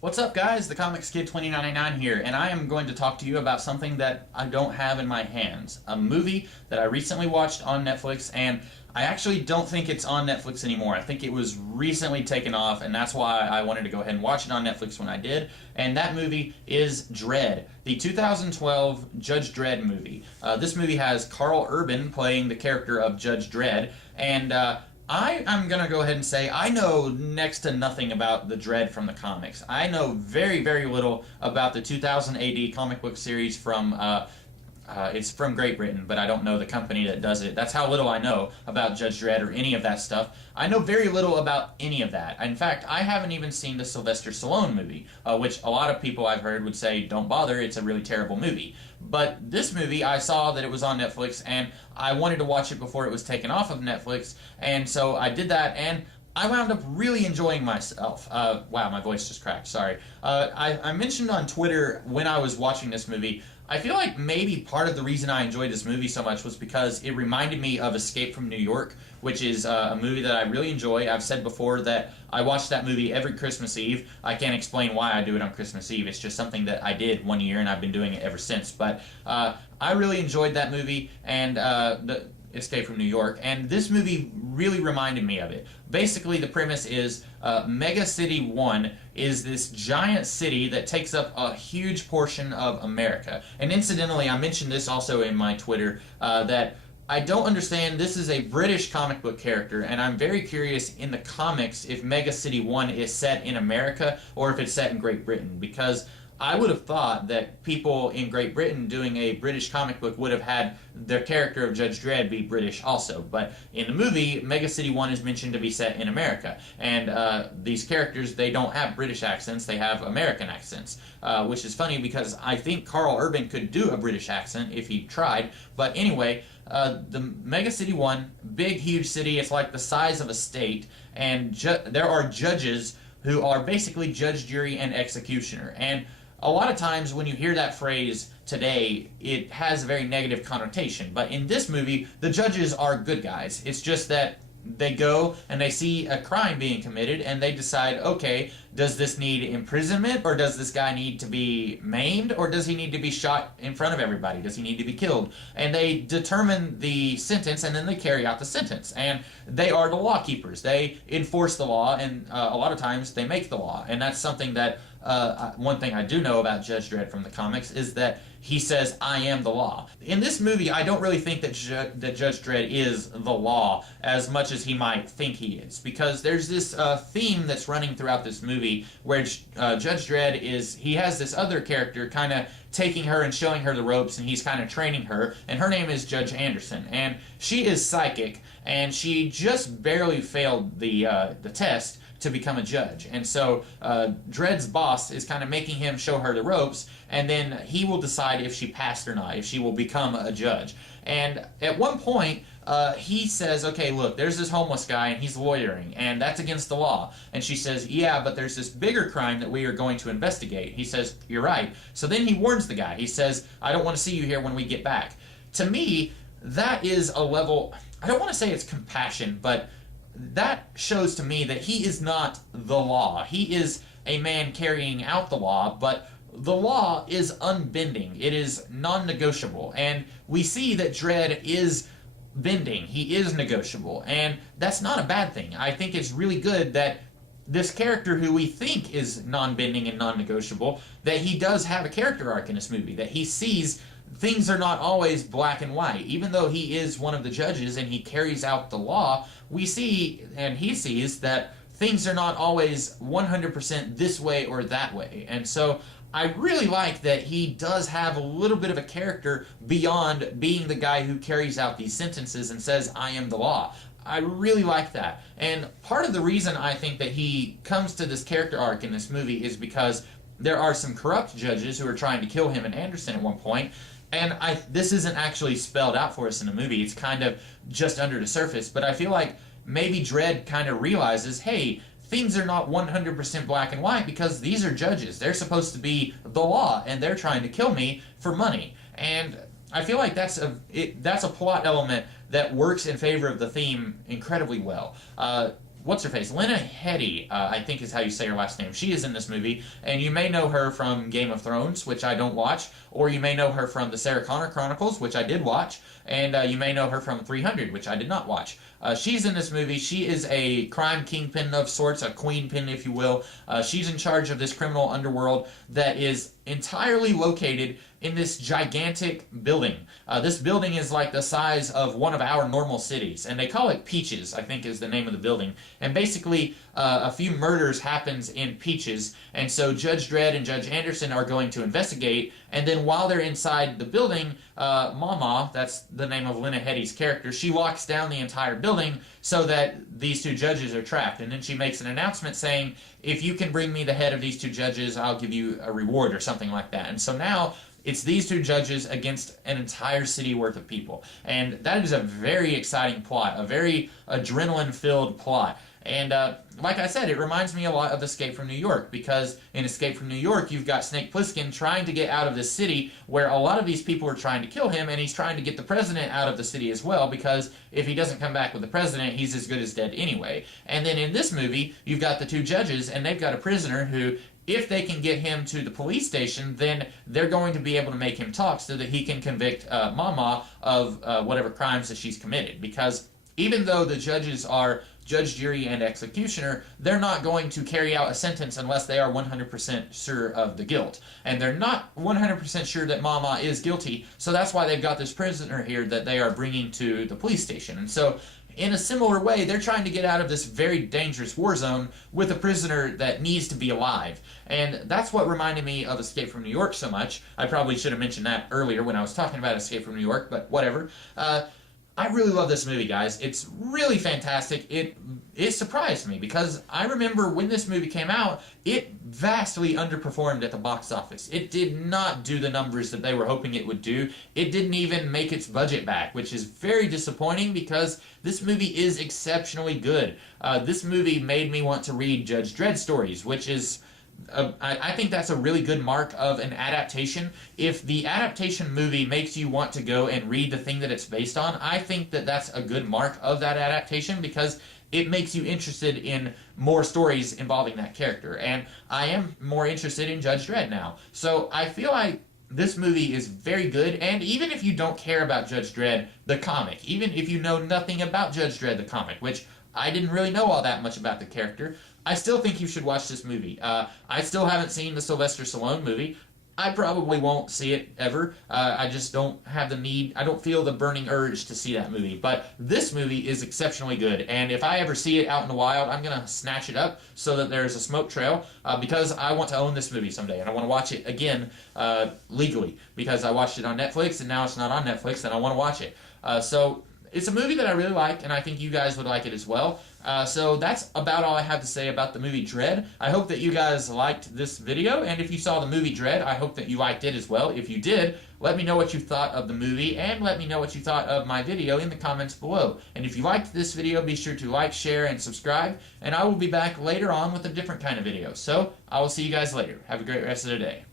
What's up, guys? The Comics Kid 2099 here, and I am going to talk to you about something that I don't have in my hands. A movie that I recently watched on Netflix, and I actually don't think it's on Netflix anymore. I think it was recently taken off, and that's why I wanted to go ahead and watch it on Netflix when I did. And that movie is Dredd, the 2012 Judge Dredd movie. This movie has Karl Urban playing the character of Judge Dredd, and I'm going to go ahead and say I know next to nothing about the Dredd from the comics. I know very, very little about the 2000 AD comic book series from, it's from Great Britain, but I don't know the company that does it. That's how little I know about Judge Dredd or any of that stuff. I know very little about any of that. In fact, I haven't even seen the Sylvester Stallone movie, which a lot of people I've heard would say, don't bother, it's a really terrible movie. But this movie, I saw that it was on Netflix, and I wanted to watch it before it was taken off of Netflix, and so I did that, and I wound up really enjoying myself. Wow, my voice just cracked, sorry. I mentioned on Twitter when I was watching this movie, I feel like maybe part of the reason I enjoyed this movie so much was because it reminded me of Escape from New York, which is a movie that I really enjoy. I've said before that I watch that movie every Christmas Eve. I can't explain why I do it on Christmas Eve. It's just something that I did one year, and I've been doing it ever since. But I really enjoyed that movie, and the Escape from New York, and this movie really reminded me of it. Basically, the premise is Mega City 1 is this giant city that takes up a huge portion of America. And incidentally, I mentioned this also in my Twitter, that I don't understand, this is a British comic book character, and I'm very curious in the comics if Mega City 1 is set in America or if it's set in Great Britain, because I would have thought that people in Great Britain doing a British comic book would have had their character of Judge Dredd be British also. But in the movie, Mega City 1 is mentioned to be set in America. And these characters, they don't have British accents, they have American accents. Which is funny because I think Karl Urban could do a British accent if he tried. But anyway, the Mega City 1, big, huge city, it's like the size of a state. And there are judges who are basically judge, jury, and executioner. And a lot of times when you hear that phrase today, it has a very negative connotation. But in this movie, the judges are good guys. It's just that they go and they see a crime being committed and they decide, okay, does this need imprisonment, or does this guy need to be maimed, or does he need to be shot in front of everybody? Does he need to be killed? And they determine the sentence, and then they carry out the sentence. And they are the law keepers. They enforce the law, and a lot of times they make the law. And that's something that one thing I do know about Judge Dredd from the comics is that he says, I am the law. In this movie, I don't really think that Judge Dredd is the law as much as he might think he is, because there's this theme that's running throughout this movie where Judge Dredd he has this other character kind of taking her and showing her the ropes, and he's kind of training her, and her name is Judge Anderson, and she is psychic, and she just barely failed the test to become a judge. And so Dredd's boss is kind of making him show her the ropes, and then he will decide if she passed or not, if she will become a judge. And at one point, he says, okay, look, there's this homeless guy and he's loitering, and that's against the law. And she says, yeah, but there's this bigger crime that we are going to investigate. He says, you're right. So then he warns the guy. He says, I don't want to see you here when we get back. To me, that is a level, I don't want to say it's compassion, but that shows to me that he is not the law. He is a man carrying out the law, but the law is unbending. It is non-negotiable. And we see that Dredd is bending. He is negotiable. And that's not a bad thing. I think it's really good that this character who we think is non-bending and non-negotiable, that he does have a character arc in this movie, that he sees things are not always black and white. Even though he is one of the judges and he carries out the law, we see, and he sees, that things are not always 100% this way or that way. And so I really like that he does have a little bit of a character beyond being the guy who carries out these sentences and says, I am the law. I really like that. And part of the reason I think that he comes to this character arc in this movie is because there are some corrupt judges who are trying to kill him and Anderson at one point. And this isn't actually spelled out for us in the movie. It's kind of just under the surface. But I feel like maybe Dredd kind of realizes, hey, things are not 100% black and white because these are judges. They're supposed to be the law, and they're trying to kill me for money. And I feel like that's a plot element that works in favor of the theme incredibly well. what's her face? Lena Headey, I think is how you say her last name. She is in this movie, and you may know her from Game of Thrones, which I don't watch, or you may know her from the Sarah Connor Chronicles, which I did watch, and you may know her from 300, which I did not watch. She's in this movie. She is a crime kingpin of sorts, a queenpin, if you will. She's in charge of this criminal underworld that is entirely located in this gigantic building. This building is like the size of one of our normal cities, and they call it Peaches, I think is the name of the building. And basically, a few murders happens in Peaches, and so Judge Dredd and Judge Anderson are going to investigate, and then while they're inside the building, Mama, that's the name of Lena Headey's character, she locks down the entire building so that these two judges are trapped. And then she makes an announcement saying, if you can bring me the head of these two judges, I'll give you a reward or something like that. And so now it's these two judges against an entire city worth of people. And that is a very exciting plot, a very adrenaline-filled plot. And like I said, it reminds me a lot of Escape from New York, because in Escape from New York, you've got Snake Plissken trying to get out of this city where a lot of these people are trying to kill him, and he's trying to get the president out of the city as well, because if he doesn't come back with the president, he's as good as dead anyway. And then in this movie, you've got the two judges, and they've got a prisoner who, if they can get him to the police station, then they're going to be able to make him talk so that he can convict Mama of whatever crimes that she's committed. Because even though the judges are judge, jury, and executioner, they're not going to carry out a sentence unless they are 100% sure of the guilt. And they're not 100% sure that Mama is guilty, so that's why they've got this prisoner here that they are bringing to the police station. And so, in a similar way, they're trying to get out of this very dangerous war zone with a prisoner that needs to be alive. And that's what reminded me of Escape from New York so much. I probably should have mentioned that earlier when I was talking about Escape from New York, but whatever. I really love this movie, guys. It's really fantastic. It surprised me, because I remember when this movie came out, it vastly underperformed at the box office. It did not do the numbers that they were hoping it would do. It didn't even make its budget back, which is very disappointing, because this movie is exceptionally good. This movie made me want to read Judge Dredd stories, which is... I think that's a really good mark of an adaptation. If the adaptation movie makes you want to go and read the thing that it's based on, I think that that's a good mark of that adaptation, because it makes you interested in more stories involving that character. And I am more interested in Judge Dredd now. So I feel like this movie is very good, and even if you don't care about Judge Dredd, the comic, even if you know nothing about Judge Dredd, the comic, which I didn't really know all that much about the character, I still think you should watch this movie. I still haven't seen the Sylvester Stallone movie. I probably won't see it ever. I just don't have the need. I don't feel the burning urge to see that movie. But this movie is exceptionally good. And if I ever see it out in the wild, I'm going to snatch it up so that there's a smoke trail, because I want to own this movie someday. And I want to watch it again legally, because I watched it on Netflix and now it's not on Netflix and I want to watch it. So it's a movie that I really like, and I think you guys would like it as well. So that's about all I have to say about the movie Dredd. I hope that you guys liked this video, and if you saw the movie Dredd, I hope that you liked it as well. If you did, let me know what you thought of the movie, and let me know what you thought of my video in the comments below. And if you liked this video, be sure to like, share, and subscribe, and I will be back later on with a different kind of video. So, I will see you guys later. Have a great rest of the day.